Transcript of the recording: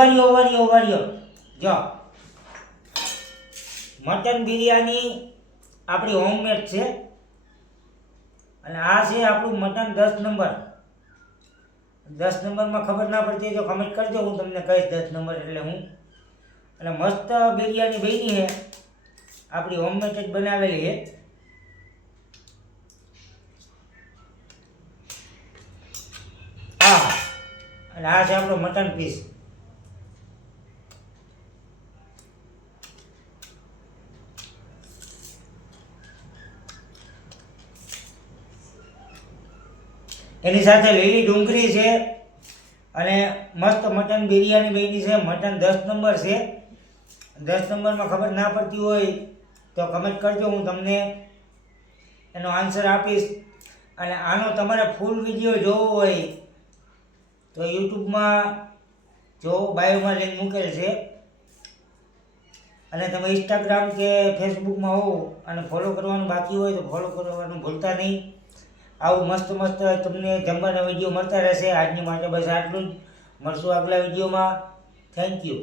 ઓવારીઓ જો મટન બિરયાની આપણી હોમમેડ છે અને આ છે આપણું મટન 10 નંબર. 10 નંબરમાં ખબર ના પડતી તો કમેન્ટ કરજો, હું તમને કહીશ 10 નંબર એટલે હું. અને મસ્ત બિરયાની બની છે, આપણી હોમમેડ જ બનાવેલી છે. હા, અને આ છે આપણો મટન પીસ. એની સાથે લીલી ડુંગળી છે અને મસ્ત મટન બિરયાની બની છે. મટન 10 નંબર છે. 10 નંબરમાં ખબર ના પડતી હોય તો કમેન્ટ કરજો, હું તમને એનો આન્સર આપીશ. અને આનો તમારે ફૂલ વિડીયો જોવો હોય તો યુટ્યુબમાં જો બાયોમાં લિંક મૂકેલ છે, અને તમે ઇન્સ્ટાગ્રામ કે ફેસબુકમાં હો અને ફોલો કરવાનું બાકી હોય તો ફોલો કરવાનું ભૂલતા નહીં. આવું મસ્ત તમને જમવાના વિડીયો મળતા રહેશે. આજની માટે બસ આટલું જ. મળશું આગલા વિડીયોમાં. Thank you.